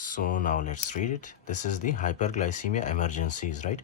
So now let's read it. This is the hyperglycemia emergencies, right?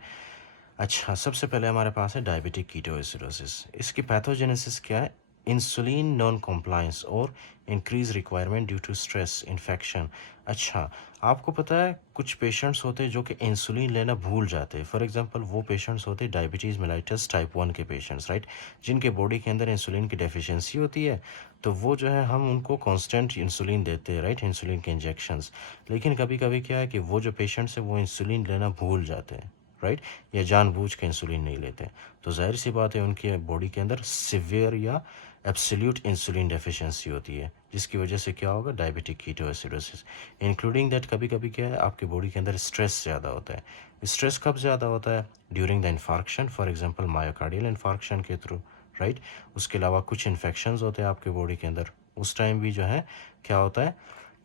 अच्छा, सबसे पहले हमारे पास है डायबिटिक कीटोएसिडोसिस। इसकी पैथोजेनेसिस क्या है? इंसुलिन नॉन कॉम्प्लायंस और increase requirement due to stress infection. अच्छा, आपको पता है कुछ पेशेंट्स होते हैं जो कि इंसुलिन लेना भूल जाते हैं। फॉर एग्जांपल वो पेशेंट्स होते हैं डायबिटीज़ मेलाइटस टाइप 1 के पेशेंट्स, राइट, जिनके बॉडी के अंदर इंसुलिन की डेफिशिएंसी होती है। तो वो जो है हम उनको कांस्टेंट इंसुलिन देते हैं, राइट, इंसुलिन के इंजेक्शंस। लेकिन कभी कभी क्या है कि वो जो पेशेंट्स है वो इंसुलिन लेना भूल जाते हैं, राइट, या जानबूझ के इंसुलिन नहीं लेते। तो जाहिर सी बात है उनके बॉडी के अंदर सिवियर या एब्सोल्यूट इंसुलिन डेफिशिएंसी होती है, जिसकी वजह से क्या होगा? Diabetic ketoacidosis. इंक्लूडिंग दैट कभी कभी क्या है, आपके बॉडी के अंदर स्ट्रेस ज़्यादा होता है। स्ट्रेस कब ज़्यादा होता है? During the infarction, for example myocardial infarction के थ्रू, राइट। उसके अलावा कुछ इन्फेक्शंस होते हैं आपके बॉडी के अंदर, उस टाइम भी जो है क्या होता है,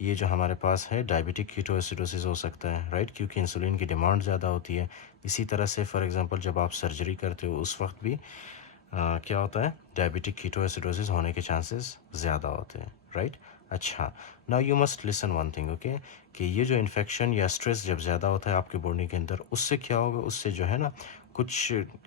ये जो हमारे पास है डायबिटिक कीटोएसिडोसिस हो सकता है, राइट, क्योंकि इंसुलिन की डिमांड ज़्यादा होती है। इसी तरह से फॉर एग्जांपल जब आप सर्जरी करते हो उस वक्त भी क्या होता है? डायबिटिक कीटोएसिडोसिस होने के चांसेस ज़्यादा होते हैं, राइट। अच्छा, now you must listen one thing, okay, कि ये जो इन्फेक्शन या स्ट्रेस जब ज़्यादा होता है आपके बॉडी के अंदर, उससे क्या होगा? उससे जो है ना कुछ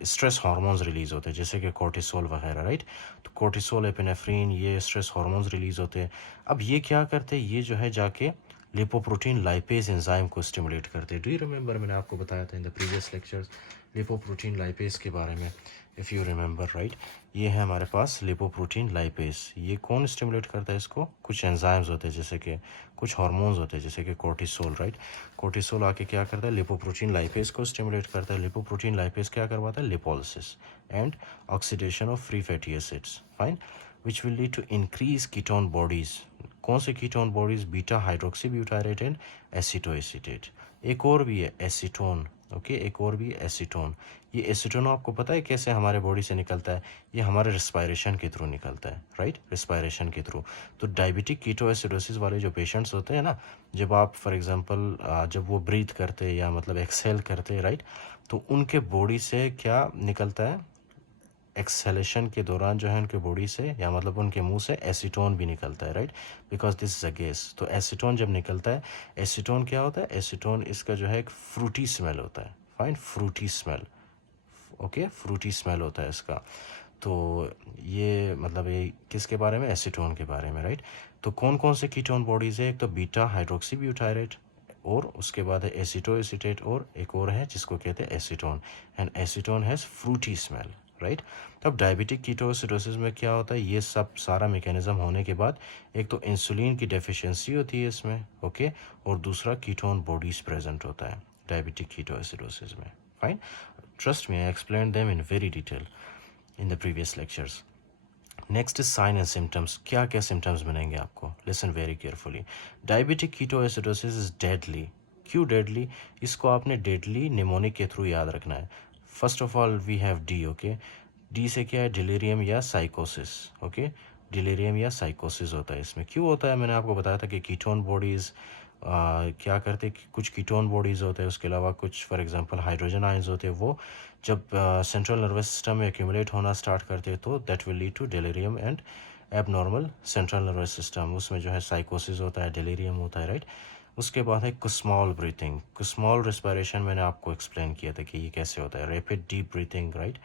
स्ट्रेस हार्मोन्स रिलीज़ होते हैं, जैसे कि कोर्टिसोल वगैरह, राइट। तो कोर्टिसोल, एपिनेफ्रीन, ये स्ट्रेस हार्मोन्स रिलीज़ होते हैं। अब ये क्या करते हैं? ये जो है जाके लिपोप्रोटीन लाइपेज एंजाइम को स्टिमुलेट करते हैं। डू यू रिमेंबर, मैंने आपको बताया था इन the previous lectures lipoprotein lipase के बारे में, इफ़ यू रिमेंबर, राइट। ये है हमारे पास लिपोप्रोटीन लाइपेज। ये कौन स्टिमुलेट करता है इसको? कुछ एंजाइम्स होते हैं, जैसे कि कुछ हार्मोन्स होते हैं, जैसे कि कोर्टिसोल, राइट। कोर्टिसोल आके क्या करता है? लिपोप्रोटीन लाइपेज को स्टिमुलेट करता है। लिपोप्रोटीन लाइपेज क्या करवाता है? Lipolysis and oxidation of free fatty acids, fine, which will lead to increase ketone bodies. कौन से ketone bodies? Beta hydroxybutyrate and acetoacetate. एक और भी है एसीटोन, ओके, एक और भी एसीटोन। ये एसीटोन आपको पता है कैसे हमारे बॉडी से निकलता है? ये हमारे रिस्पायरेशन के थ्रू निकलता है, राइट, रिस्पायरेशन के थ्रू। तो डायबिटिक कीटोएसिडोसिस वाले जो पेशेंट्स होते हैं ना, जब आप फॉर एग्जांपल जब वो ब्रीथ करते हैं या मतलब एक्सहेल करते हैं, राइट, तो उनके बॉडी से क्या निकलता है? एक्सहेलेशन के दौरान जो है उनके बॉडी से या मतलब उनके मुंह से एसीटोन भी निकलता है, right, because this is a gas. तो एसीटोन जब निकलता है, एसीटोन क्या होता है? एसीटोन इसका जो है एक फ्रूटी स्मेल होता है, fine, Frooti smell, okay, Frooti smell होता है इसका। तो ये मतलब ये किसके बारे में? एसीटोन के बारे में, राइट। तो कौन कौन से कीटोन बॉडीज़ है? एक तो बीटा हाइड्रोक्सी ब्यूटायरेट, और उसके बाद है एसीटोएसीटेट, और एक और है जिसको कहते हैं acetone. And acetone has Frooti smell, right. तब डायबिटिक कीटोएसिडोसिस में क्या होता है? ये सब सारा मैकेनिज्म होने के बाद एक तो इंसुलिन की डेफिशिएंसी होती है इसमें, ओके, और दूसरा कीटोन बॉडीज प्रेजेंट होता है डायबिटिक कीटोएसिडोसिस में, fine. Trust me, I explain them in very detail in the previous lectures. Next is sign and symptoms. क्या क्या सिम्टम्स बनेंगे आपको? Listen very carefully. Diabetic ketoacidosis is deadly. क्यों deadly? इसको आपने डेडली निमोनिक के through याद रखना है। First of all we have D, okay. D से क्या है? डिलीरियम या साइकोसिस, ओके। डिलीरियम या साइकोसिस होता है इसमें। क्यों होता है? मैंने आपको बताया था कि कीटोन बॉडीज़ क्या करते हैं कि कुछ कीटोन बॉडीज़ होते हैं, उसके अलावा कुछ फॉर एग्जांपल हाइड्रोजन आयंस होते हैं, वो जब सेंट्रल नर्वस सिस्टम में एक्यूमुलेट होना स्टार्ट करते हैं तो that will lead to delirium and abnormal central nervous system. उसमें जो है साइकोसिस होता है, डिलीरियम होता है, राइट। उसके बाद है कुस्मॉल ब्रीथिंग। कुस्मॉल रिस्पायरेशन मैंने आपको एक्सप्लेन किया था कि ये कैसे होता है, रैपिड डीप ब्रीथिंग, राइट।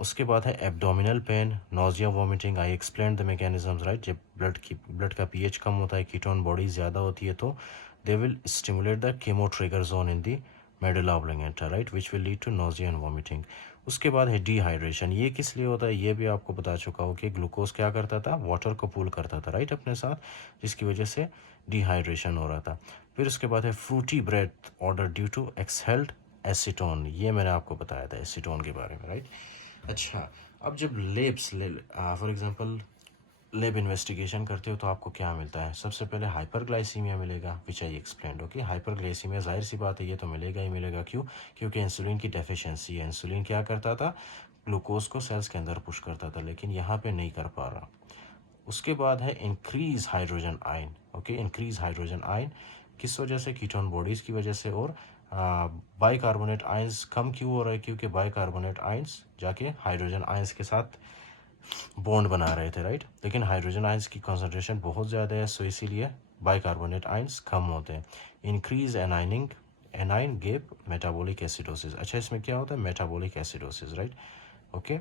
उसके बाद है abdominal pain, nausea, vomiting. I explain the mechanisms, right. जब ब्लड का पीएच कम होता है, कीटोन बॉडी ज़्यादा होती है, तो they will stimulate the chemo trigger zone in the medulla oblongata, right, which will lead to nausea and vomiting. उसके बाद है डिहाइड्रेशन। ये किस लिए होता है? ये भी आपको बता चुका हो कि ग्लूकोज क्या करता था? वाटर को पूल करता था, राइट, अपने साथ, जिसकी वजह से डिहाइड्रेशन हो रहा था। फिर उसके बाद है fruity breath odour due to exhaled acetone. ये मैंने आपको बताया था एसीटोन के बारे में, राइट। अच्छा, अब जब labs for example lab investigation करते हो तो आपको क्या मिलता है? सबसे पहले हाइपरग्लाइसीमिया मिलेगा, विच आई एक्सप्लेंड, ओके। हाइपरग्लाइसीमिया जाहिर सी बात है, ये तो मिलेगा ही मिलेगा। क्यों? क्योंकि इंसुलिन की डेफिशिएंसी है। इंसुलिन क्या करता था? ग्लूकोज को सेल्स के अंदर पुश करता था, लेकिन यहाँ पे नहीं कर पा रहा। उसके बाद है increase hydrogen ion, okay. Increase hydrogen ion किस वजह से? कीटोन बॉडीज़ की वजह से। और बाइकार्बोनेट आयंस कम क्यों हो रहा है? क्योंकि बाइकार्बोनेट आयंस जाके हाइड्रोजन आयंस के साथ बॉन्ड बना रहे थे, राइट। लेकिन हाइड्रोजन आयंस की कॉन्सेंट्रेशन बहुत ज़्यादा है, सो इसीलिए बाइकार्बोनेट आयंस कम होते हैं। Increase A9 gap metabolic acidosis. अच्छा, इसमें क्या होता है? Metabolic acidosis, right. Okay,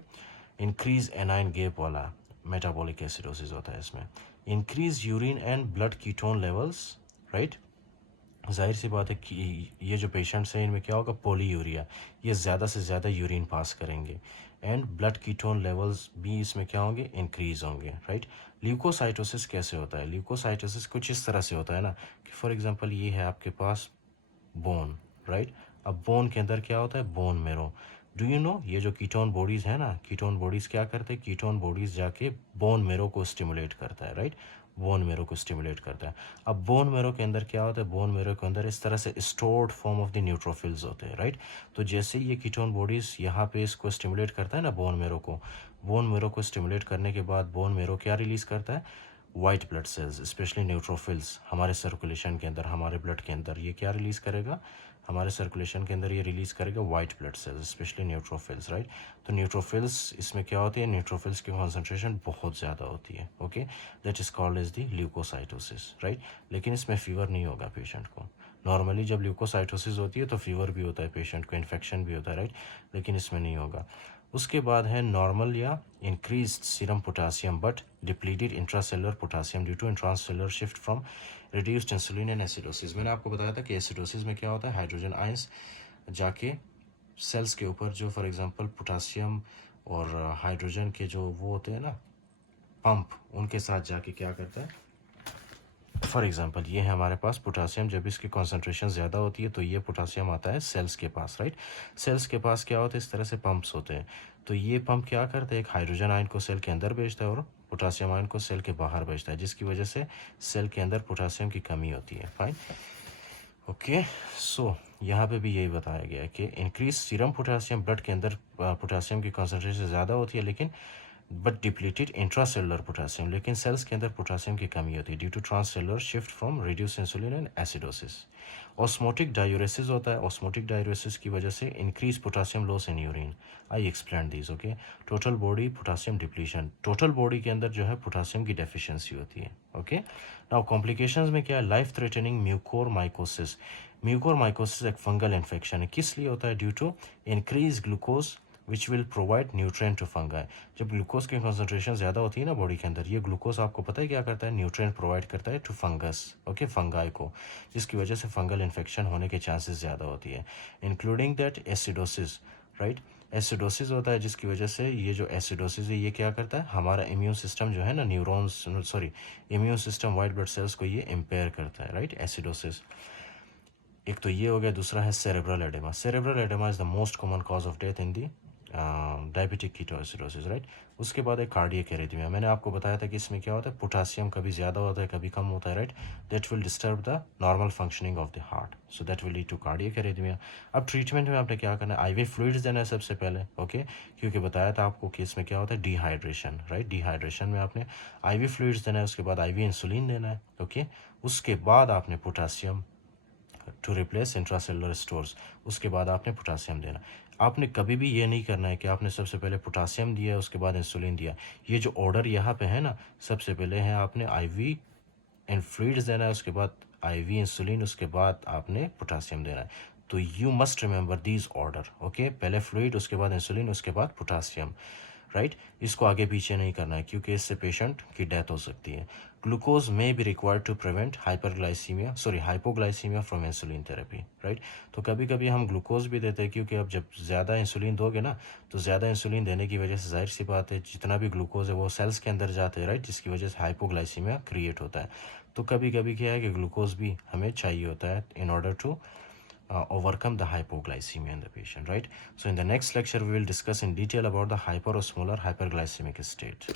increase A9 gap वाला मेटाबॉलिक एसिडोसिस होता है इसमें। Increase urine and blood ketone levels, right. जाहिर सी बात है कि ये जो पेशेंट्स हैं इनमें क्या होगा? पॉलीयूरिया, ये ज़्यादा से ज़्यादा यूरिन पास करेंगे। एंड ब्लड कीटोन लेवल्स भी इसमें क्या होंगे? इंक्रीज होंगे, राइट। ल्यूकोसाइटोसिस कैसे होता है? ल्यूकोसाइटोसिस कुछ इस तरह से होता है ना कि फॉर एग्जांपल ये है आपके पास बोन, राइट। अब बोन के अंदर क्या होता है? Bone marrow. Do you know ये जो कीटोन बॉडीज़ है ना, कीटोन बॉडीज़ क्या करते हैं? कीटोन बॉडीज़ जाके बोन मेरो को स्टिमुलेट करता है, राइट। बोन मेरो को स्टिमुलेट करता है। अब बोन मेरो के अंदर क्या होता है? बोन मेरो के अंदर इस तरह से stored form of the neutrophils होते हैं, राइट। तो जैसे ये कीटोन बॉडीज़ यहाँ पे इसको स्टिमुलेट करता है ना, बोन मेरो को, बोन मेरो को स्टिमुलेट करने के बाद बोन मेरो क्या रिलीज़ करता है? White blood cells, specially neutrophils हमारे सर्कुलेशन के अंदर, हमारे ब्लड के अंदर ये क्या रिलीज़ करेगा? हमारे सर्कुलेशन के अंदर ये रिलीज़ करेगा white blood cells, specially neutrophils, right. तो न्यूट्रोफिल्स इसमें क्या होती है? न्यूट्रोफिल्स की कॉन्सेंट्रेशन बहुत ज़्यादा होती है, okay. That is called as the leukocytosis, right. लेकिन इसमें फीवर नहीं होगा पेशेंट को। नॉर्मली जब ल्यूकोसाइटोसिस होती है तो फीवर भी होता है पेशेंट को, इन्फेक्शन भी होता है, राइट। लेकिन इसमें नहीं होगा। उसके बाद है नॉर्मल या increased serum potassium but depleted intracellular potassium due to intracellular shift from reduced insulin and acidosis. मैंने आपको बताया था कि एसिडोसिस में क्या होता है? हाइड्रोजन आयंस जाके सेल्स के ऊपर जो फॉर एग्जांपल पोटासियम और हाइड्रोजन के जो वो होते हैं ना पंप, उनके साथ जाके क्या करता है? फॉर एग्जांपल ये है हमारे पास पोटासियम, जब इसकी कॉन्सेंट्रेशन ज़्यादा होती है तो ये पोटासियम आता है सेल्स के पास, राइट। सेल्स के पास क्या होता है? इस तरह से पंप्स होते हैं। तो ये पंप क्या करते हैं? एक हाइड्रोजन आयन को सेल के अंदर भेजता है और पोटासियम आयन को सेल के बाहर भेजता है, जिसकी वजह से सेल के अंदर पोटासियम की कमी होती है, फाइन। ओके, सो यहाँ पे भी यही बताया गया है कि इंक्रीज सीरम पोटासियम, ब्लड के अंदर पोटासियम की कॉन्सेंट्रेशन ज़्यादा होती है लेकिन बट डिप्लीटेड इंट्रासेलुलर पोटासियम, लेकिन सेल्स के अंदर पोटासियम की कमी होती है due to transcellular shift from reduce insulin and acidosis. Osmotic diuresis होता है। ऑस्मोटिक डायूरेसिस की वजह से increase potassium loss in urine. I explain this, okay. Total body potassium depletion, total body के अंदर जो है पोटासियम की डेफिशिएंसी होती है, ओके। नाउ कॉम्प्लिकेशंस में क्या है? Life threatening mucormycosis. Mucormycosis एक फंगल इन्फेक्शन है। किस लिए होता है? Due to increase glucose which will provide nutrient to fungi. जब ग्लूकोज की कॉन्सेंट्रेशन ज़्यादा होती है ना बॉडी के अंदर, ये ग्लूकोज आपको पता है क्या करता है? न्यूट्रिएंट प्रोवाइड करता है टू फंगस, ओके, फंगाई को, जिसकी वजह से फंगल इन्फेक्शन होने के चांसेस ज़्यादा होती है, including that acidosis, right. Acidosis होता है जिसकी वजह से ये जो एसिडोसिस है ये क्या करता है? हमारा इम्यून सिस्टम जो है ना, neurons sorry immune system white blood cells को ये इम्पेयर करता है, राइट, एसिडोसिस। एक तो ये हो गया, दूसरा है cerebral oedema. Cerebral oedema is the most common cause of death in the diabetic ketoacidosis, right. उसके बाद एक कार्डियक एरिथमिया। मैंने आपको बताया था कि इसमें क्या होता है? पोटासियम कभी ज़्यादा होता है कभी कम होता है, right. That will disturb the normal functioning of the heart, so that will lead to cardiac arrhythmia. अब ट्रीटमेंट में आपने क्या करना है? आईवी फ्लूइड्स देना है सबसे पहले, ओके, क्योंकि बताया था आपको कि इसमें क्या होता है? Dehydration, right. डिहाइड्रेशन में आपने आईवी फ्लूइड्स देना है, उसके बाद आईवी इंसुलिन देना है, ओके। उसके बाद आपने potassium to replace intracellular stores, उसके बाद आपने पोटासियम देना। आपने कभी भी ये नहीं करना है कि आपने सबसे पहले पोटासियम दिया उसके बाद इंसुलिन दिया। ये जो ऑर्डर यहाँ पे है ना, सबसे पहले है आपने आईवी एंड फ्लूइड्स देना है, उसके बाद आईवी इंसुलिन, उसके बाद आपने पोटासियम देना है। तो you must remember these order, okay. पहले फ्लूइड, उसके बाद इंसुलिन, उसके बाद पोटासियम, राइट। इसको आगे पीछे नहीं करना है क्योंकि इससे पेशेंट की डेथ हो सकती है। Glucose may be required to prevent hypoglycaemia from insulin therapy, right. तो कभी कभी हम ग्लूकोज भी देते हैं क्योंकि अब जब ज़्यादा इंसुलिन दोगे ना, तो ज़्यादा इंसुलिन देने की वजह से जाहिर सी बात है जितना भी ग्लूकोज है वो सेल्स के अंदर जाते हैं, राइट, जिसकी वजह से हाइपोग्लाइसीमिया क्रिएट होता है। तो कभी कभी क्या है कि ग्लूकोज भी हमें चाहिए होता है in order to overcome the hypoglycemia in the patient, right? So in the next lecture we will discuss in detail about the hyperosmolar hyperglycemic state.